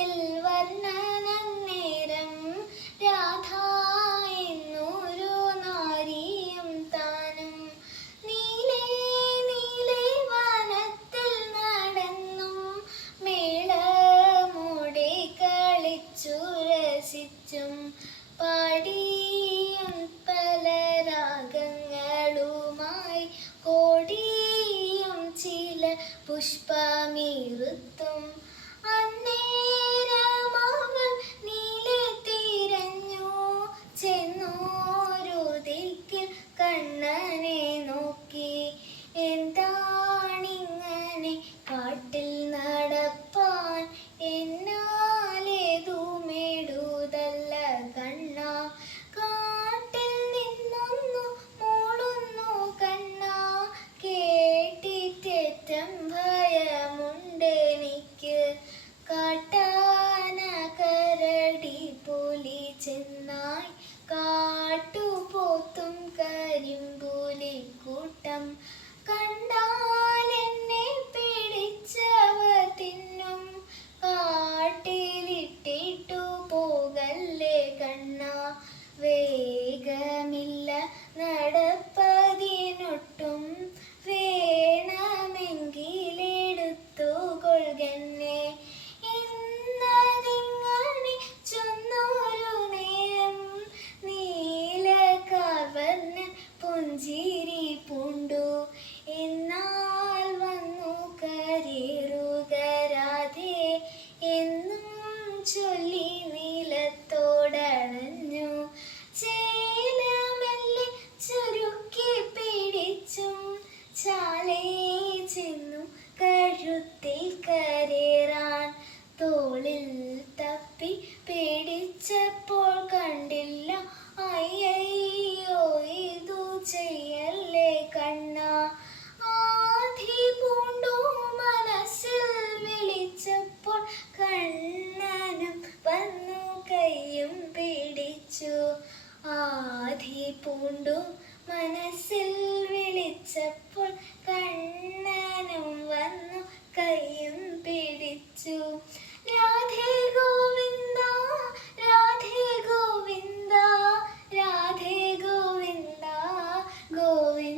എങ്കിൽ വർണ്ണനന്നേരം രാധ എന്നൊരു നാരിയും താനും നീലേ നീലേ വനത്തിൽ നടന്നും മേളമോടെ കളിച്ചു രസിച്ചും പാടിയും പല രാഗങ്ങളുമായി കോടിയും ചില പുഷ്പമീറുത്തും അന്നേരമവൾ നീലെ തിരഞ്ഞു ചെന്നോരു ദിക്കിൽ കണ്ണനെ നോക്കി എന്താണിങ്ങനെ കാട്ടിൽ നടപ്പാൻ എന്നാലേതുമേടുതല്ല കണ്ണ കാട്ടിൽ നിന്നൊന്നു മൂളുന്നു കണ്ണ കേട്ടിട്ടേറ്റം ഭയമുണ്ടെനിക്ക് കാട്ടാന കരടി പുലി ചെന്നായി കാട്ടുപോത്തും കരിമ്പുലിക്കൂട്ടം കണ്ടാൽ എന്നെ പിടിച്ചവർ തിന്നും കാട്ടിലിട്ടിട്ടു പോകല്ലേ കണ്ണ വേഗമില്ല നടപ്പതിനൊട്ടും വേണമെങ്കിലെടുത്തു കൊള്ളുകന്നെ എന്നതിങ്ങനെ ചൊന്നൊരു നേരം നീലകാർവർണ്ണൻ പുഞ്ചിരി പൂണ്ടു എന്നാൽ വന്നു കരേറുകരാധേ എന്നും ചൊല്ലി നീലത്തോടണഞ്ഞു ചേലമെല്ലെ ചുരുക്കി പിടിച്ചും ചാലേ ചെന്നു കഴുത്തിൽ കരേറാൻ തോളിൽ തപ്പി പേടിച്ചപ്പോൾ കണ്ടില്ല അയ്യോ ഇതു ചെയ്യല്ലേ കണ്ണ ആധി പൂണ്ടു മനസ്സിൽ വിളിച്ചപ്പോൾ കണ്ണനും വന്നു കയ്യും പിടിച്ചു ആധി പൂണ്ടു മനസ്സിൽ വിളിച്ചപ്പോൾ കണ്ണനും വന്നു കയ്യും പിടിച്ചു രാധേ ഗോവിന്ദ രാധേ ഗോവിന്ദ രാധേ ഗോവിന്ദ ഗോവിന്ദ